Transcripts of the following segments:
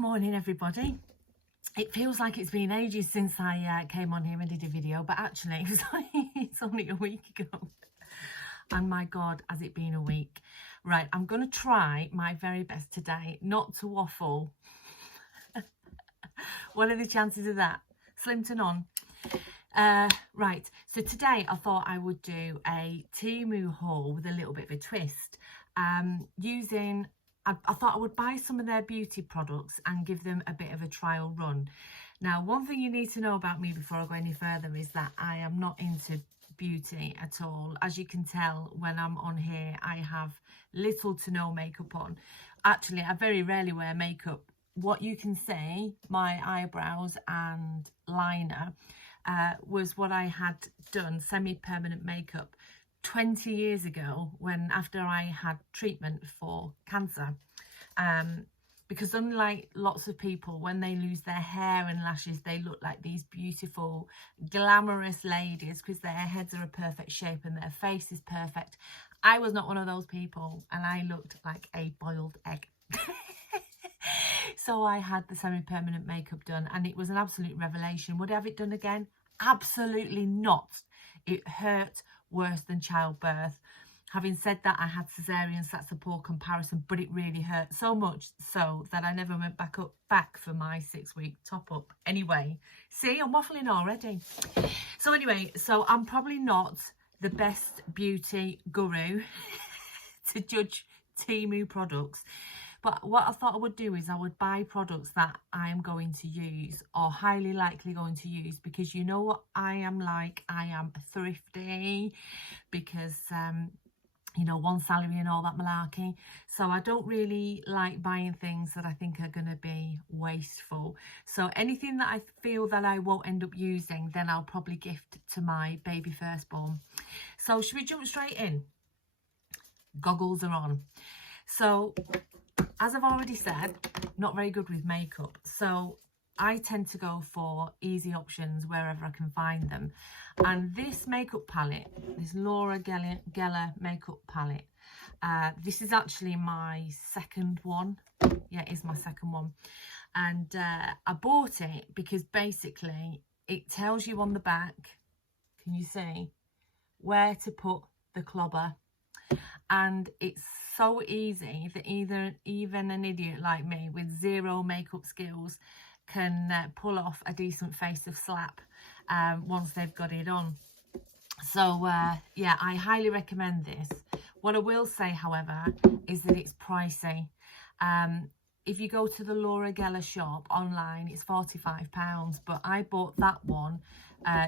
morning everybody. It feels like it's been ages since I came on here and did a video, but actually it's only a week ago. And my god, has it been a week. Right, I'm going to try my very best today not to waffle. What are the chances of that? Slim to none. Right, so today I thought I would do a Temu haul with a little bit of a twist. I thought I would buy some of their beauty products and give them a bit of a trial run. Now, one thing you need to know about me before I go any further is that I am not into beauty at all. As you can tell, when I'm on here, I have little to no makeup on. Actually, I very rarely wear makeup. What you can see, my eyebrows and liner, was what I had done, semi-permanent makeup, 20 years ago, when after I had treatment for cancer. Because unlike lots of people, when they lose their hair and lashes, they look like these beautiful glamorous ladies because their heads are a perfect shape and their face is perfect. I was not one of those people, and I looked like a boiled egg. So I had the semi-permanent makeup done, and it was an absolute revelation. Would I have it done again? Absolutely not. It hurt worse than childbirth. Having said that, I had cesareans, that's a poor comparison, but it really hurt so much so that I never went back for my 6-week top up. Anyway, see, I'm waffling already. So anyway, so I'm probably not the best beauty guru to judge Temu products. But what I thought I would do is I would buy products that I am going to use or highly likely going to use, because you know what I am like. I am thrifty because, you know, one salary and all that malarkey. So I don't really like buying things that I think are going to be wasteful. So anything that I feel that I won't end up using, then I'll probably gift to my baby firstborn. So should we jump straight in? Goggles are on. So, as I've already said, not very good with makeup, so I tend to go for easy options wherever I can find them. And this makeup palette, this Laura Geller makeup palette, this is actually my second one. Yeah, it is my second one. And I bought it because basically it tells you on the back, can you see, where to put the clobber. And it's so easy that even an idiot like me with zero makeup skills can pull off a decent face of slap once they've got it on. So yeah, I highly recommend this. What I will say, however, is that it's pricey. If you go to the Laura Geller shop online, it's £45, but I bought that one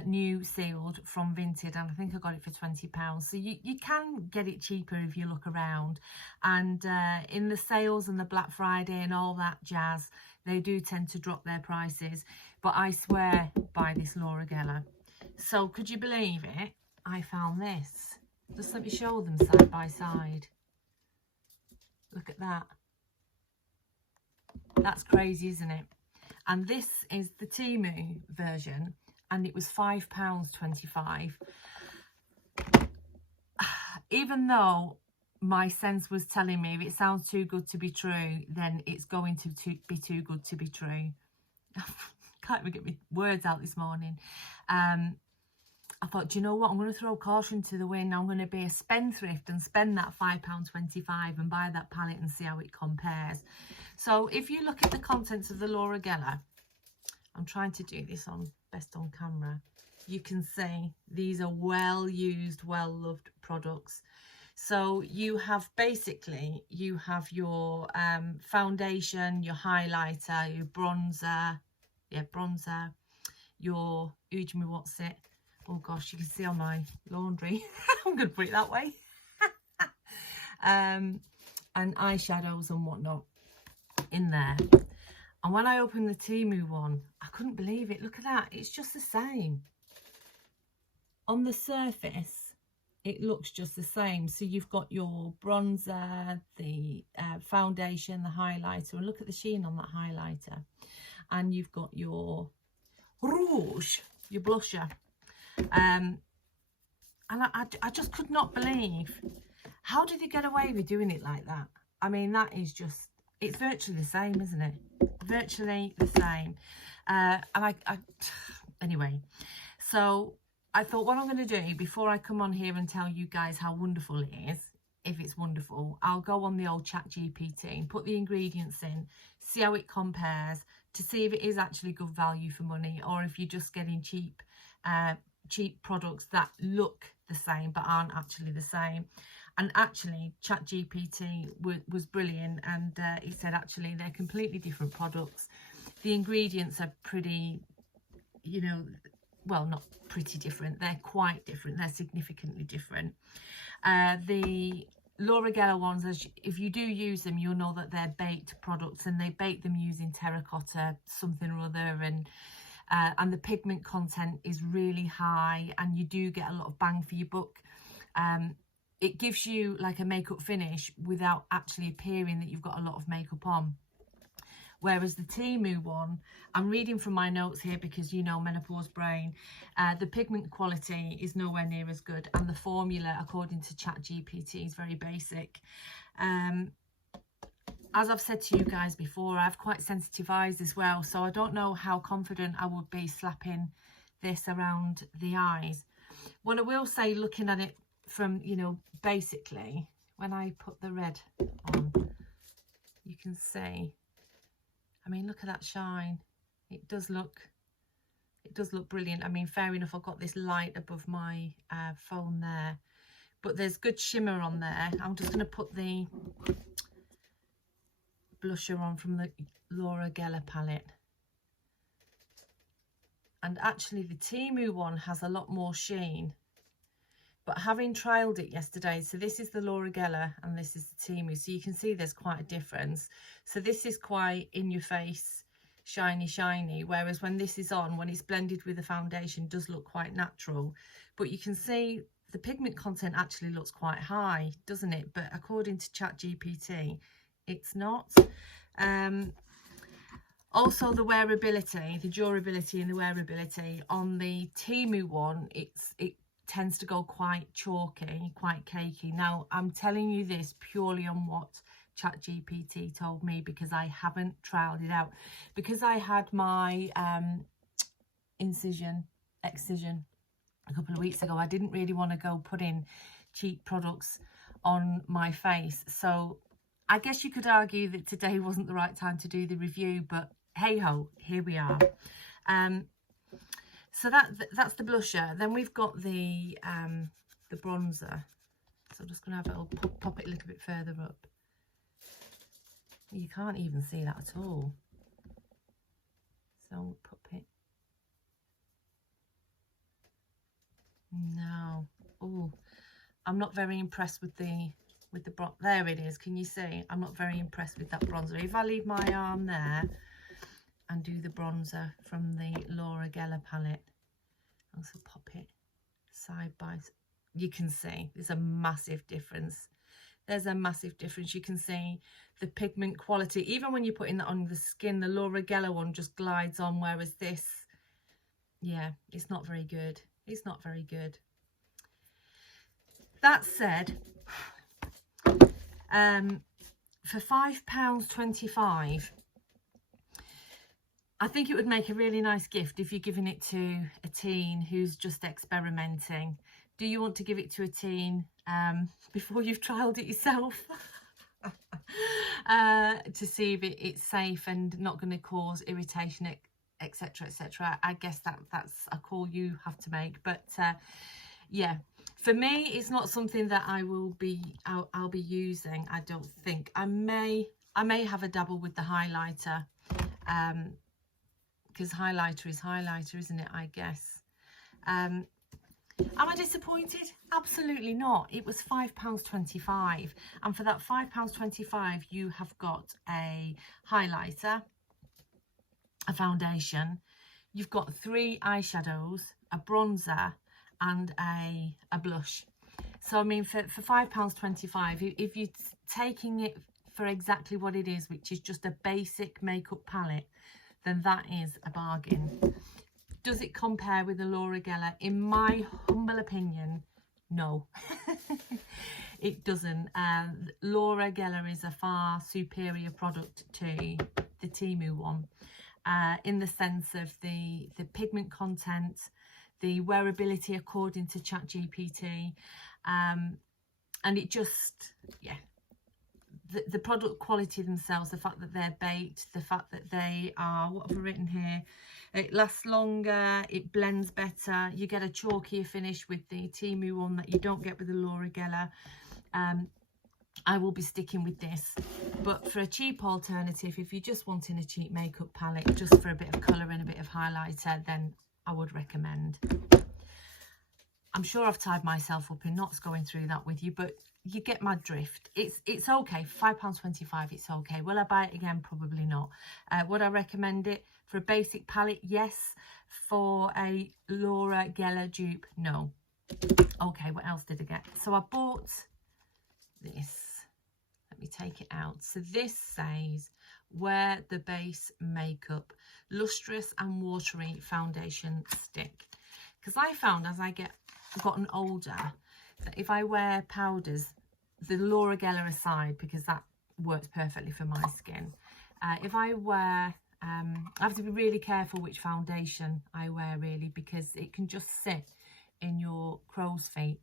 new sealed from Vinted, and I think I got it for £20. So you can get it cheaper if you look around. And in the sales and the Black Friday and all that jazz, they do tend to drop their prices. But I swear by this Laura Geller. So could you believe it? I found this. Just let me show them side by side. Look at that. That's crazy, isn't it? And this is the Temu version, and it was £5.25. Even though my sense was telling me if it sounds too good to be true, then it's going to be too good to be true. Can't even get my words out this morning. I thought, do you know what? I'm going to throw caution to the wind. I'm going to be a spendthrift and spend that £5.25 and buy that palette and see how it compares. So if you look at the contents of the Laura Geller, I'm trying to do this on best on camera. You can see these are well-used, well-loved products. So you have basically, you have your foundation, your highlighter, your bronzer, your, what's it? Oh gosh, you can see on my laundry. I'm going to put it that way. And eyeshadows and whatnot in there. And when I opened the Temu one, I couldn't believe it. Look at that. It's just the same. On the surface, it looks just the same. So you've got your bronzer, the foundation, the highlighter. And look at the sheen on that highlighter. And you've got your rouge, your blusher. And I just could not believe, how did they get away with doing it like that? I mean, that is just, it's virtually the same, isn't it? Virtually the same. And anyway, so I thought what I'm going to do before I come on here and tell you guys how wonderful it is, if it's wonderful, I'll go on the old ChatGPT and put the ingredients in, see how it compares, to see if it is actually good value for money, or if you're just getting cheap products that look the same but aren't actually the same. And actually ChatGPT was brilliant, and it said actually they're completely different products. The ingredients are pretty, you know, well, not pretty different, they're quite different, they're significantly different. The Laura Geller ones, if you do use them, you'll know that they're baked products, and they bake them using terracotta something or other, and the pigment content is really high, and you do get a lot of bang for your buck. It gives you like a makeup finish without actually appearing that you've got a lot of makeup on. Whereas the Temu one, I'm reading from my notes here because, you know, menopause brain, the pigment quality is nowhere near as good, and the formula, according to ChatGPT, is very basic. As I've said to you guys before, I have quite sensitive eyes as well, so I don't know how confident I would be slapping this around the eyes. What I will say, looking at it from, you know, basically, when I put the red on, you can see, I mean, look at that shine. It does look brilliant. I mean, fair enough, I've got this light above my phone there, but there's good shimmer on there. I'm just going to put the blusher on from the Laura Geller palette. And actually the Temu one has a lot more sheen. But having trialed it yesterday, so this is the Laura Geller and this is the Temu, so you can see there's quite a difference. So this is quite in your face, shiny, whereas when this is on, when it's blended with the foundation, does look quite natural. But you can see the pigment content actually looks quite high, doesn't it? But according to ChatGPT, it's not. Also the wearability, the durability and the wearability on the Temu one, it tends to go quite chalky, quite cakey. Now, I'm telling you this purely on what ChatGPT told me, because I haven't trialed it out. Because I had my excision a couple of weeks ago, I didn't really want to go putting cheap products on my face. So I guess you could argue that today wasn't the right time to do the review, but hey ho, here we are. So that's the blusher. Then we've got the bronzer. So I'm just going to have it, pop it a little bit further up. You can't even see that at all. So we'll pop it. No. Oh, I'm not very impressed with the bronzer. There it is. Can you see? I'm not very impressed with that bronzer. If I leave my arm there and do the bronzer from the Laura Geller palette, also pop it side by side, you can see there's a massive difference. There's a massive difference. You can see the pigment quality. Even when you're putting that on the skin, the Laura Geller one just glides on, whereas this, yeah, it's not very good. It's not very good. That said, for £5.25, I think it would make a really nice gift if you're giving it to a teen who's just experimenting. Do you want to give it to a teen before you've trialled it yourself? To see if it's safe and not going to cause irritation, etc, etc. I guess that's a call you have to make. But yeah, for me, it's not something that I'll be using. I don't think. I may have a dabble with the highlighter, because highlighter is highlighter, isn't it? I guess. Am I disappointed? Absolutely not. It was £5.25, and for that £5.25 you have got a highlighter, a foundation, you've got 3 eyeshadows, a bronzer and a blush. So I mean, for £5.25, if you're taking it for exactly what it is, which is just a basic makeup palette, then that is a bargain. Does it compare with the Laura Geller? In my humble opinion, no. it doesn't. Laura Geller is a far superior product to the Temu one, in the sense of the pigment content, the wearability according to ChatGPT, and it just, yeah, the product quality themselves, the fact that they're baked, the fact that they are, what have I written here, it lasts longer, it blends better, you get a chalkier finish with the Temu one that you don't get with the Laura Geller. I will be sticking with this, but for a cheap alternative, if you're just wanting a cheap makeup palette just for a bit of colour and a bit of highlighter, then I would recommend. I'm sure I've tied myself up in knots going through that with you, but you get my drift. It's okay. £5.25, it's okay. Will I buy it again? Probably not. Would I recommend it for a basic palette? Yes. For a Laura Geller dupe? No. Okay, what else did I get? So I bought this. Let me take it out. So this says Wear the Base Makeup Lustrous and Watery Foundation Stick. Because I found as I gotten older that if I wear powders, the Laura Geller aside, because that works perfectly for my skin, if I wear, I have to be really careful which foundation I wear, really, because it can just sit in your crow's feet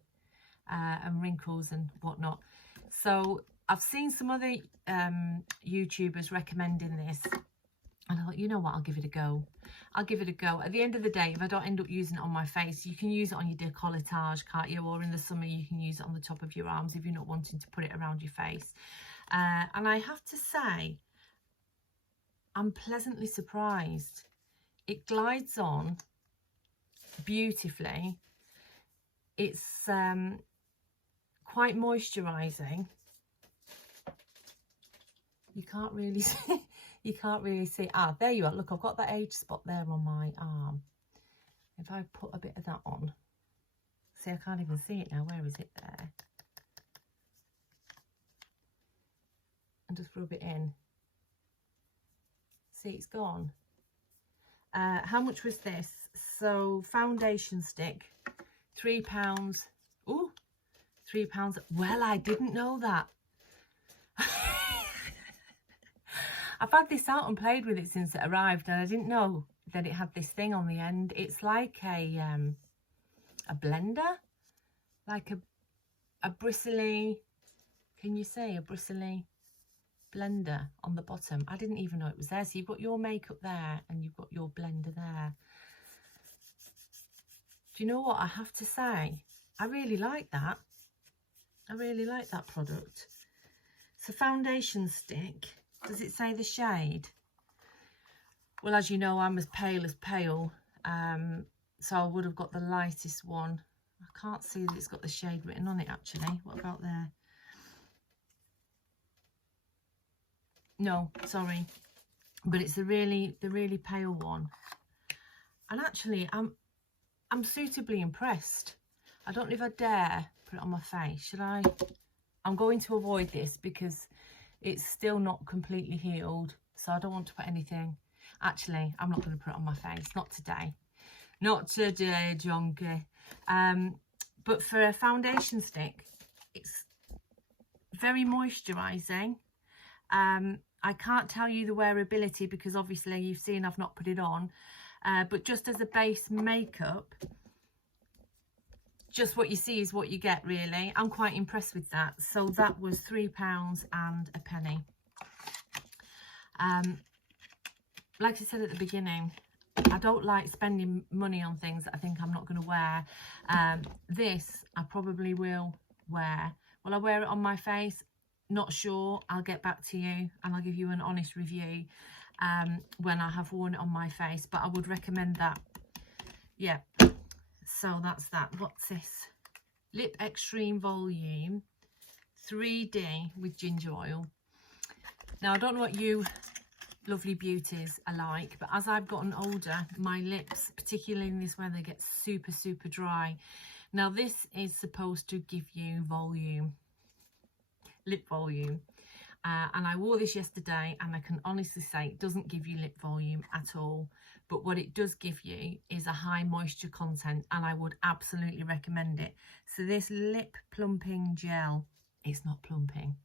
and wrinkles and whatnot. So I've seen some other YouTubers recommending this, and I thought, you know what, I'll give it a go. I'll give it a go. At the end of the day, if I don't end up using it on my face, you can use it on your décolletage, can't you? Or in the summer, you can use it on the top of your arms if you're not wanting to put it around your face. And I have to say, I'm pleasantly surprised. It glides on beautifully. It's quite moisturising. You can't really see. You can't really see. Ah, there you are. Look, I've got that age spot there on my arm. If I put a bit of that on. See, I can't even see it now. Where is it? There. And just rub it in. See, it's gone. How much was this? So, foundation stick, £3. Ooh, £3. Well, I didn't know that. I've had this out and played with it since it arrived, and I didn't know that it had this thing on the end. It's like a blender, like a bristly, can you see, a bristly blender on the bottom. I didn't even know it was there. So you've got your makeup there and you've got your blender there. Do you know what I have to say? I really like that. I really like that product. It's a foundation stick. Does it say the shade? Well, as you know, I'm as pale, so I would have got the lightest one. I can't see that it's got the shade written on it, actually. What about there? No, sorry, but it's the really pale one. And actually, I'm suitably impressed. I don't know if I dare put it on my face. Should I? I'm going to avoid this because it's still not completely healed, so I don't want to put anything. Actually, I'm not going to put it on my face. Not today. Not today, Jonky. But for a foundation stick, it's very moisturising. I can't tell you the wearability because obviously you've seen I've not put it on. But just as a base makeup, just what you see is what you get, really. I'm quite impressed with that. So that was £3 and a penny. Like I said at the beginning, I don't like spending money on things that I think I'm not going to wear. This I probably will wear. Will I wear it on my face? Not sure. I'll get back to you and I'll give you an honest review when I have worn it on my face. But I would recommend that. Yeah. So that's that. What's this? Lip Extreme Volume 3D with ginger oil. Now, I don't know what you lovely beauties are like, but as I've gotten older, my lips, particularly in this weather, get super dry. Now, this is supposed to give you volume, lip volume. And I wore this yesterday, and I can honestly say it doesn't give you lip volume at all. But what it does give you is a high moisture content, and I would absolutely recommend it. So this lip plumping gel, it's not plumping.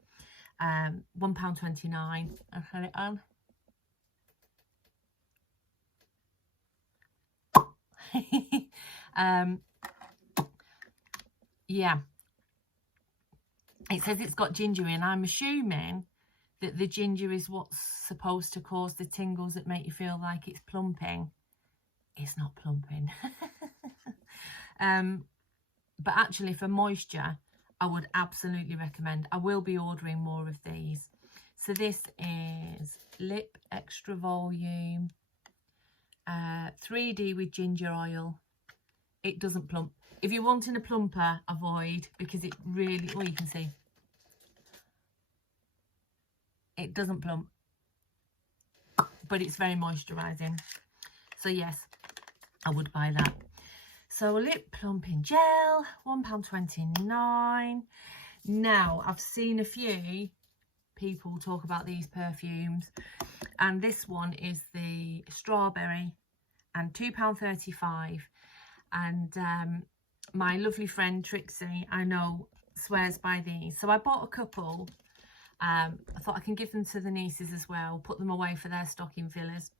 £1.29. I'll put it on. Yeah, it says it's got ginger in. I'm assuming that the ginger is what's supposed to cause the tingles that make you feel like it's plumping. It's not plumping. But actually for moisture, I would absolutely recommend. I will be ordering more of these. So this is Lip Extra Volume 3D with ginger oil. It doesn't plump. If you're wanting a plumper, avoid, because it really, well, you can see it doesn't plump, but it's very moisturising. So yes, I would buy that. So lip plumping gel, £1.29. Now I've seen a few people talk about these perfumes, and this one is the strawberry and £2.35. And my lovely friend Trixie, I know, swears by these. So I bought a couple. I thought I can give them to the nieces as well, put them away for their stocking fillers.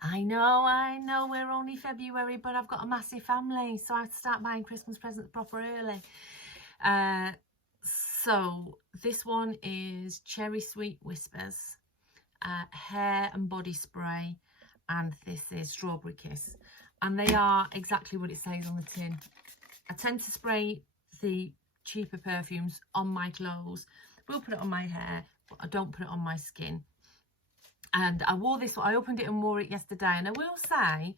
I know, we're only February, but I've got a massive family, so I have to start buying Christmas presents proper early. So this one is Cherry Sweet Whispers, hair and body spray, and this is Strawberry Kiss. And they are exactly what it says on the tin. I tend to spray the cheaper perfumes on my clothes. Will put it on my hair, but I don't put it on my skin. And I wore this, I opened it and wore it yesterday, and I will say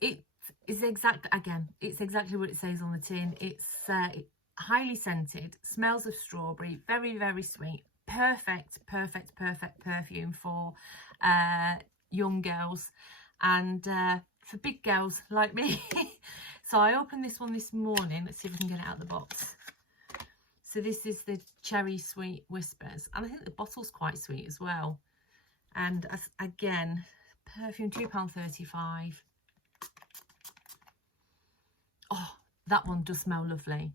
it is it's exactly what it says on the tin. It's highly scented, smells of strawberry, very, very sweet, perfect perfume for young girls and for big girls like me. So I opened this one this morning. Let's see if I can get it out of the box. So this is the Cherry Sweet Whispers, and I think the bottle's quite sweet as well. And again, perfume, £2.35. Oh, that one does smell lovely.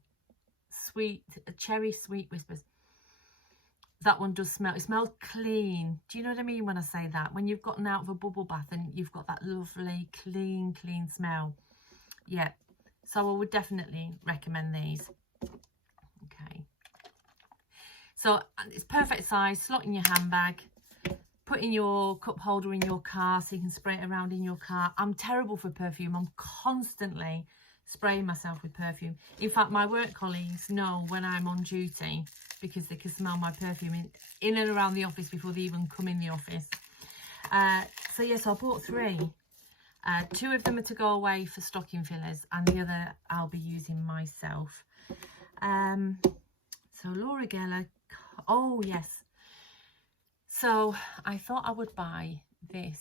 Sweet, Cherry Sweet Whispers. That one does smell, it smells clean. Do you know what I mean when I say that? When you've gotten out of a bubble bath and you've got that lovely, clean smell. Yeah, so I would definitely recommend these. Okay. So it's perfect size, slot in your handbag. Put in your cup holder in your car so you can spray it around in your car. I'm terrible for perfume. I'm constantly spraying myself with perfume. In fact, my work colleagues know when I'm on duty because they can smell my perfume in and around the office before they even come in the office. So yes, I bought 3. 2 of them are to go away for stocking fillers, and the other I'll be using myself. So Laura Geller, oh yes. So I thought I would buy this,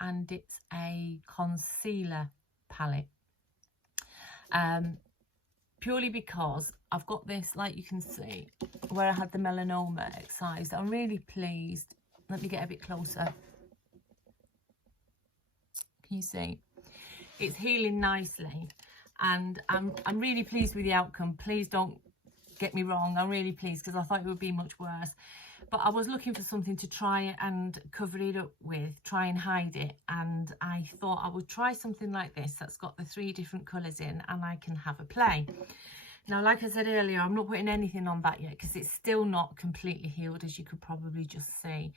and it's a concealer palette. Purely because I've got this, like you can see, where I had the melanoma excised. I'm really pleased. Let me get a bit closer. Can you see? It's healing nicely, and I'm really pleased with the outcome. Please don't get me wrong. I'm really pleased because I thought it would be much worse. But I was looking for something to try and cover it up with, try and hide it. And I thought I would try something like this that's got the 3 different colours in, and I can have a play. Now, like I said earlier, I'm not putting anything on that yet because it's still not completely healed, as you could probably just see.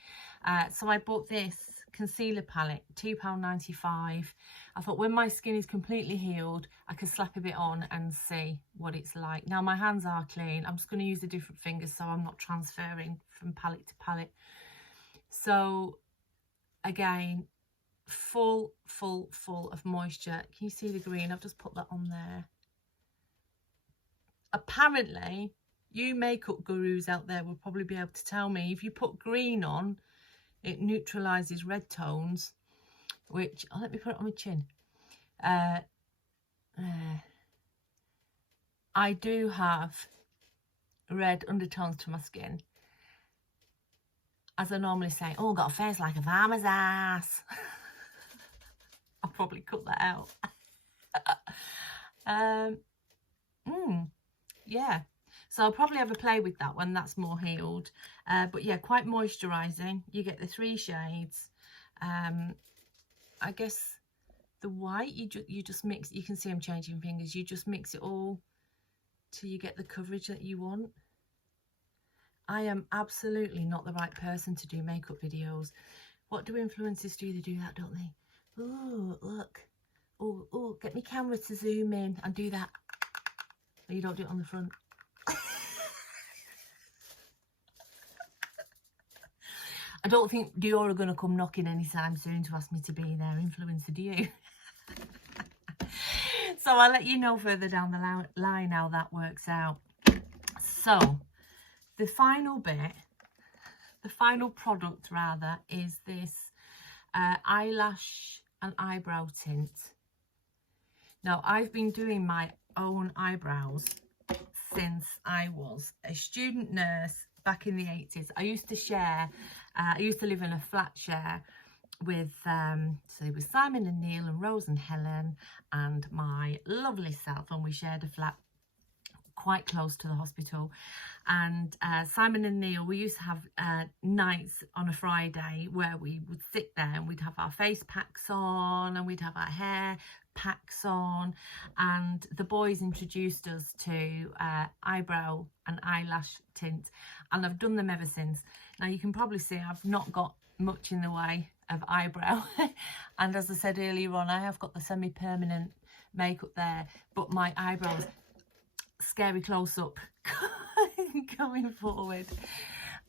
So I bought this concealer palette, £2.95. I thought when my skin is completely healed, I could slap a bit on and see what it's like. Now, my hands are clean. I'm just going to use the different fingers so I'm not transferring from palette to palette. So, again, full of moisture. Can you see the green? I've just put that on there. Apparently, you makeup gurus out there will probably be able to tell me, if you put green on, it neutralises red tones, which, oh, let me put it on my chin. I do have red undertones to my skin. As I normally say, oh, I've got a face like a farmer's ass. I'll probably cut that out. Yeah, So I'll probably have a play with that when that's more healed. But yeah, quite moisturising. You get the 3 shades. I guess the white, you just mix, you can see I'm changing fingers, you just mix it all till you get the coverage that you want. I am absolutely not the right person to do makeup videos. What do influencers do? They do that, don't they? Oh, look. Oh, get me camera to zoom in and do that. Oh, you don't do it on the front. I don't think Dior are going to come knocking anytime soon to ask me to be their influencer, do you? So I'll let you know further down the line how that works out. So the final bit, the final product rather, is this eyelash and eyebrow tint. Now, I've been doing my own eyebrows since I was a student nurse back in the 80s. I used to share, I used to live in a flat share with, so it was Simon and Neil and Rose and Helen and my lovely self, and we shared a flat quite close to the hospital. And Simon and Neil, we used to have nights on a Friday where we would sit there and we'd have our face packs on and we'd have our hair packs on, and the boys introduced us to eyebrow and eyelash tint, and I've done them ever since. Now you can probably see I've not got much in the way of eyebrow and as I said earlier on, I have got the semi-permanent makeup there, but my eyebrows, scary close-up coming forward,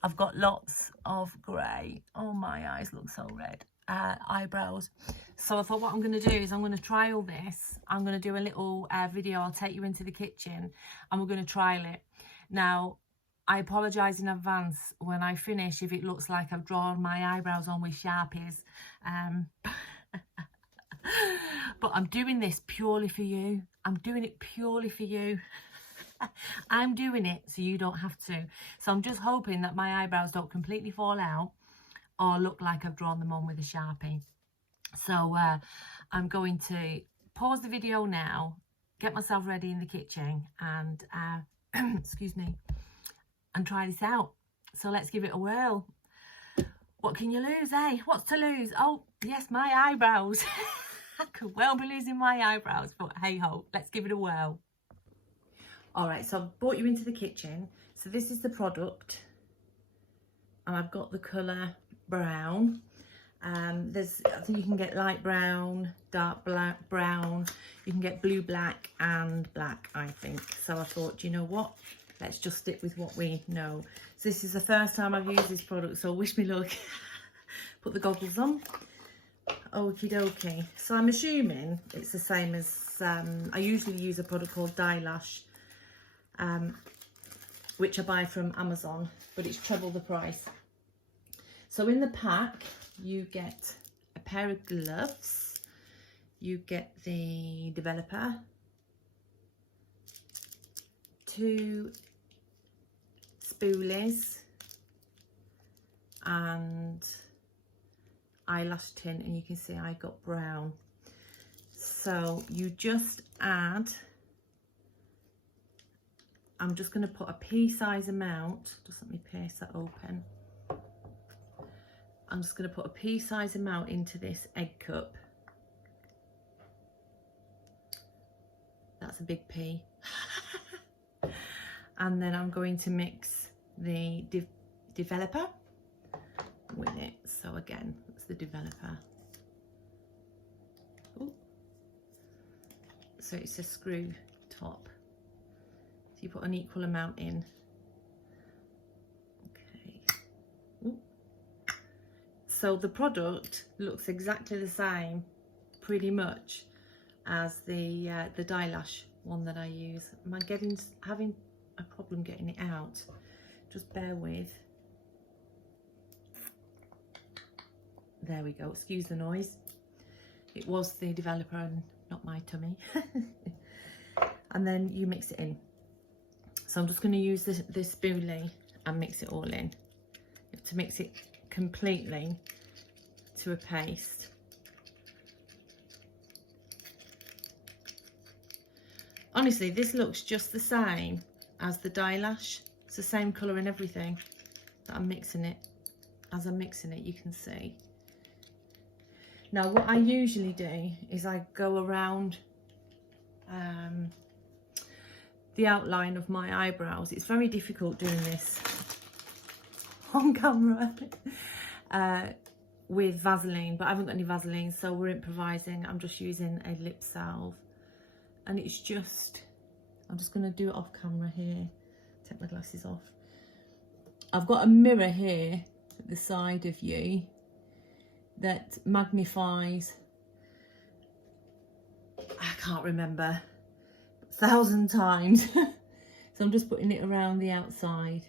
I've got lots of grey. Oh, my eyes look so red. Eyebrows. So I thought what I'm going to do is I'm going to trial this. I'm going to do a little video. I'll take you into the kitchen and we're going to trial it. Now, I apologise in advance when I finish if it looks like I've drawn my eyebrows on with Sharpies. But I'm doing this purely for you. I'm doing it purely for you. I'm doing it so you don't have to. So I'm just hoping that my eyebrows don't completely fall out or look like I've drawn them on with a Sharpie. So I'm going to pause the video now, get myself ready in the kitchen and excuse me, and try this out. So let's give it a whirl. What can you lose, eh? What's to lose? Oh yes, my eyebrows. I could well be losing my eyebrows, but hey ho, let's give it a whirl. All right, so I've brought you into the kitchen. So this is the product, and I've got the colour brown. I think you can get light brown, dark black, brown. You can get blue, black, and black, I think. So I thought, you know what? Let's just stick with what we know. So this is the first time I've used this product, so wish me luck. Put the goggles on. Okie dokie. So I'm assuming it's the same as, I usually use a product called Eyelash, which I buy from Amazon, but it's treble the price. So in the pack, you get a pair of gloves, you get the developer, 2 spoolies, and eyelash tint, and you can see I got brown. So you just add, I'm just going to put a pea size amount, just let me paste that open. I'm just going to put a pea size amount into this egg cup. That's a big pea. And then I'm going to mix the developer with it. So again, it's the developer. Ooh. So it's a screw top. So you put an equal amount in. So the product looks exactly the same, pretty much, as the Eyelash one that I use. Am I having a problem getting it out? Just bear with. There we go. Excuse the noise. It was the developer and not my tummy. And then you mix it in. So I'm just going to use this spoolie and mix it all in. You have to mix it completely to a paste. Honestly, this looks just the same as the dye lash. It's the same colour and everything that I'm mixing it. As I'm mixing it, you can see. Now what I usually do is I go around the outline of my eyebrows. It's very difficult doing this on camera with Vaseline, but I haven't got any Vaseline, so we're improvising. I'm just using a lip salve, and it's just, I'm just going to do it off camera here. Take my glasses off. I've got a mirror here at the side of you that magnifies, I can't remember, 1,000 times. So I'm just putting it around the outside.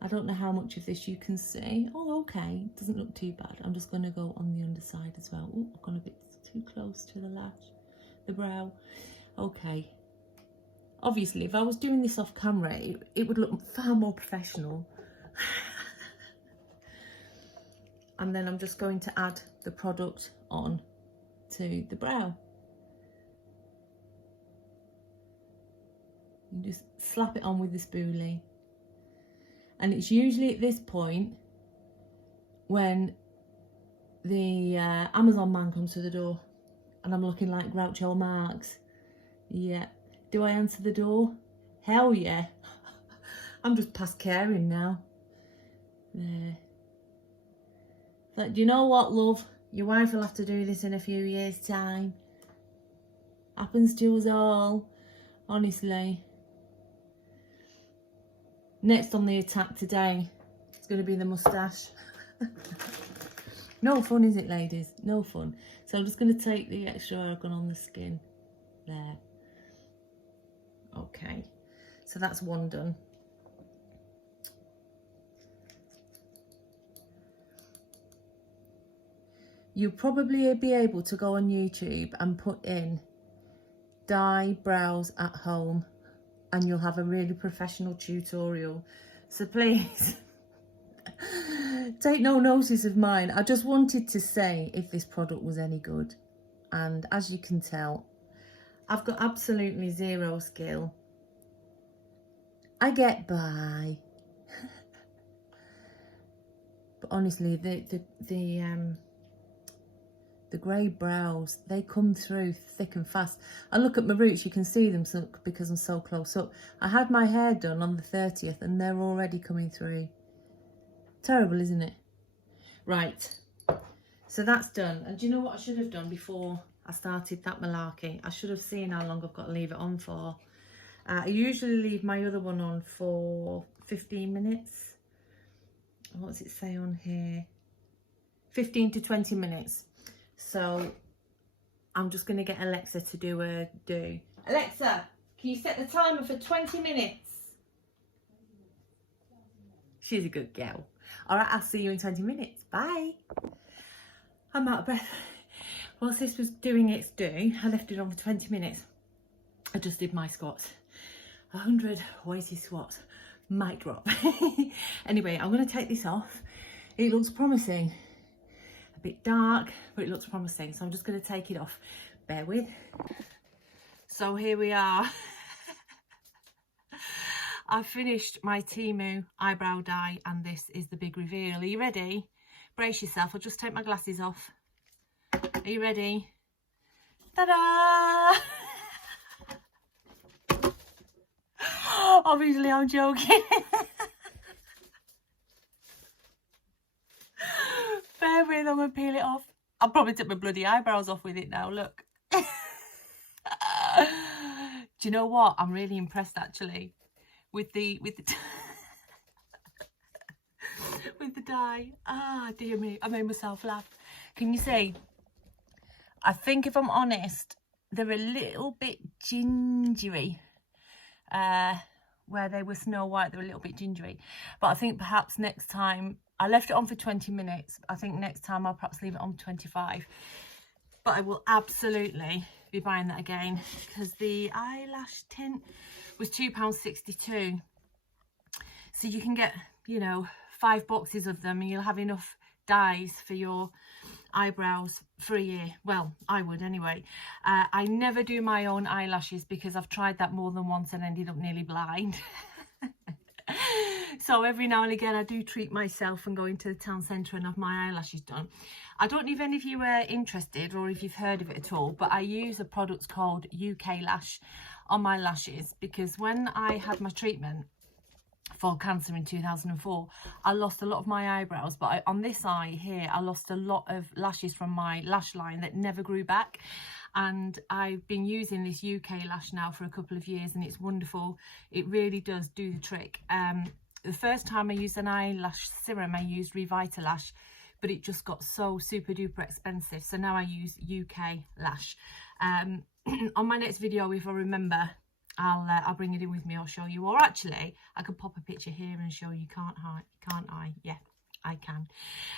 I don't know how much of this you can see. Oh, okay, it doesn't look too bad. I'm just going to go on the underside as well. Oh, I've gone a bit too close to the lash, the brow. Okay. Obviously, if I was doing this off camera, it would look far more professional. And then I'm just going to add the product on to the brow. You just slap it on with the spoolie. And it's usually at this point when the Amazon man comes to the door and I'm looking like Groucho Marx. Yeah. Do I answer the door? Hell yeah. I'm just past caring now. There. Like, do you know what, love? Your wife will have to do this in a few years' time. Happens to us all, honestly. Next on the attack today, it's going to be the moustache. No fun, is it, ladies? No fun. So I'm just going to take the extra argan on the skin. There. Okay. So that's one done. You'll probably be able to go on YouTube and put in dye brows at home, and you'll have a really professional tutorial. So please take no notice of mine. I just wanted to say if this product was any good, and as you can tell, I've got absolutely zero skill. I get by. But honestly, the grey brows, they come through thick and fast. And look at my roots, you can see them because I'm so close up. I had my hair done on the 30th and they're already coming through. Terrible, isn't it? Right, so that's done. And do you know what I should have done before I started that malarkey? I should have seen how long I've got to leave it on for. I usually leave my other one on for 15 minutes. What does it say on here? 15 to 20 minutes. So I'm just going to get Alexa to do a do. Alexa, can you set the timer for 20 minutes? She's a good girl. All right, I'll see you in 20 minutes. Bye. I'm out of breath. Whilst this was doing its do, I left it on for 20 minutes. I just did my squats. 100 weighty squats. Mic drop. Anyway, I'm going to take this off. It looks promising. A bit dark, but it looks promising, so I'm just going to take it off. Bear with. So here we are. I've finished my Temu eyebrow dye, and this is the big reveal. Are you ready? Brace yourself. I'll just take my glasses off. Are you ready? Ta-da! Obviously I'm joking. Bear with, I'm gonna peel it off. I'll probably take my bloody eyebrows off with it now, look. Do you know what? I'm really impressed actually with the with the dye. Ah, dear me, I made myself laugh. Can you see? I think if I'm honest, they're a little bit gingery. Where they were Snow White, they were a little bit gingery. But I think perhaps next time, I left it on for 20 minutes. I think next time I'll perhaps leave it on for 25. But I will absolutely be buying that again, because the eyelash tint was £2.62. So you can get, you know, 5 boxes of them, and you'll have enough dyes for your eyebrows for a year. Well, I would anyway. I never do my own eyelashes because I've tried that more than once and ended up nearly blind. So every now and again I do treat myself and go into the town centre and have my eyelashes done. I don't know if any of you are interested or if you've heard of it at all, but I use a product called UK Lash on my lashes because when I had my treatment for cancer in 2004, I lost a lot of my eyebrows, but on this eye here I lost a lot of lashes from my lash line that never grew back. And I've been using this UK Lash now for a couple of years and it's wonderful. It really does do the trick. The first time I used an eyelash serum, I used Revitalash, but it just got so super duper expensive. So now I use UK Lash. On my next video, if I remember, I'll bring it in with me. I'll show you. Or actually, I could pop a picture here and show you. Can't I? Yeah, I can.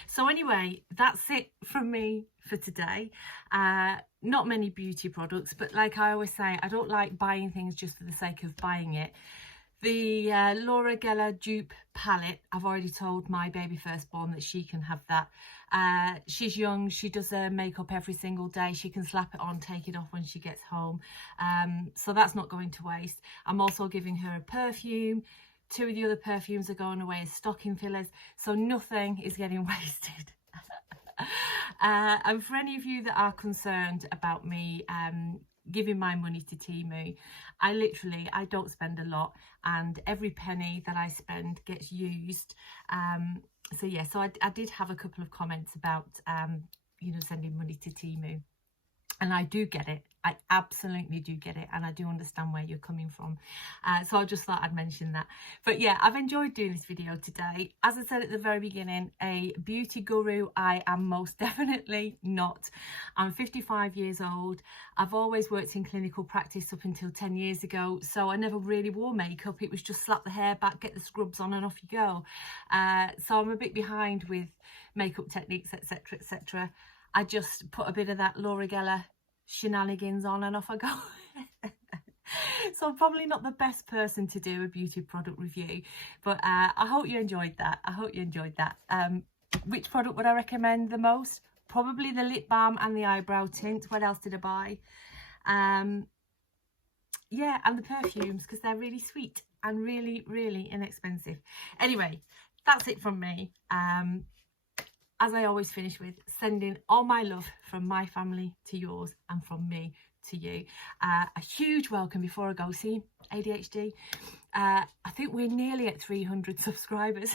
So anyway, that's it from me for today. Not many beauty products, but like I always say, I don't like buying things just for the sake of buying it. The Laura Geller dupe palette, I've already told my baby firstborn that she can have that. She's young, she does her makeup every single day. She can slap it on, take it off when she gets home. So that's not going to waste. I'm also giving her a perfume. 2 of the other perfumes are going away as stocking fillers. So nothing is getting wasted. And for any of you that are concerned about me giving my money to Temu, I don't spend a lot and every penny that I spend gets used. So yeah, so I did have a couple of comments about you know, sending money to Temu, and I do get it. I absolutely do get it, and I do understand where you're coming from. So I just thought I'd mention that. But yeah, I've enjoyed doing this video today. As I said at the very beginning, a beauty guru I am most definitely not. I'm 55 years old. I've always worked in clinical practice up until 10 years ago, so I never really wore makeup. It was just slap the hair back, get the scrubs on and off you go. So I'm a bit behind with makeup techniques, etc, etc. I just put a bit of that Laura Geller shenanigans on and off I go. So I'm probably not the best person to do a beauty product review, but I hope you enjoyed that. Which product would I recommend the most? Probably the lip balm and the eyebrow tint. What else did I buy? Yeah, and the perfumes, because they're really sweet and really inexpensive. Anyway, that's it from me. As I always finish with, sending all my love from my family to yours and from me to you. A huge welcome before I go. See, ADHD. I think we're nearly at 300 subscribers.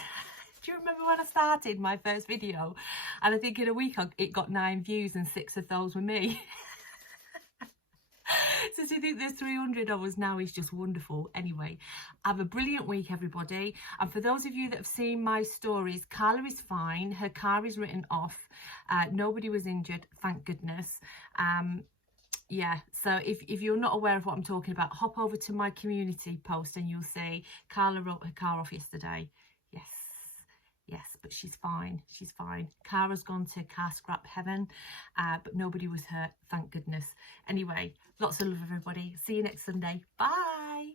Do you remember when I started my first video? And I think in a week it got 9 views and 6 of those were me. So to think there's 300 of us now is just wonderful. Anyway, have a brilliant week, everybody. And for those of you that have seen my stories, Carla is fine. Her car is written off. Nobody was injured, thank goodness. Yeah, so if you're not aware of what I'm talking about, hop over to my community post and you'll see Carla wrote her car off yesterday. Yes, but she's fine. She's fine. Cara's gone to car scrap heaven, but nobody was hurt, thank goodness. Anyway, lots of love, everybody. See you next Sunday. Bye.